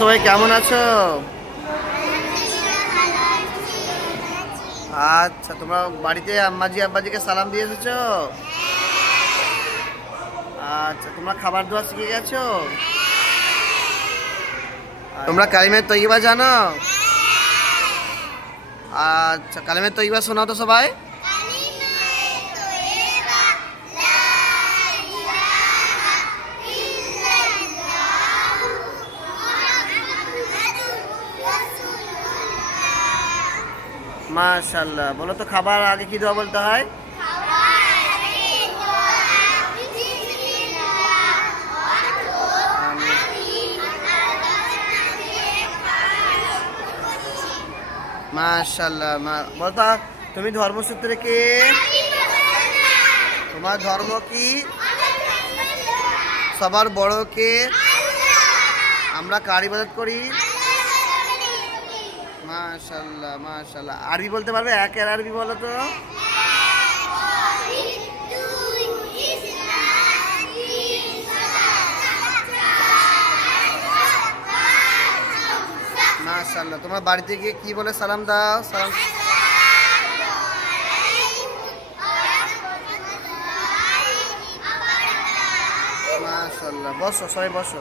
সবাই কেমন আছো? আচ্ছা, তোমরা বাড়িতে আম্মাজি আব্বাজিকে সালাম দিয়ে এসেছো? আচ্ছা, তোমরা খাবার দাবার শিখে গেছো? তোমরা কালিমে তৈবা জানো? আচ্ছা, কালিমে তৈবা শোনাও তো সবাই। মাশাআল্লাহ, বলো তো খাবার আগে কি দোয়া বলতে হয়? মাশাআল্লাহ। বলতো তুমি ধর্মসূত্রে কে? তোমার ধর্ম কি? সবার বড় কে? আমরা কার ইবাদত করি? মাশাআল্লাহ মাশাআল্লাহ। আরবি বলতে পারবে? একের আরবি বলো তো। মাশাআল্লাহ। তোমার বাড়িতে গিয়ে কি বলে সালাম দাও? সালাম। মাশাআল্লাহ। বসো, সবাই বসো।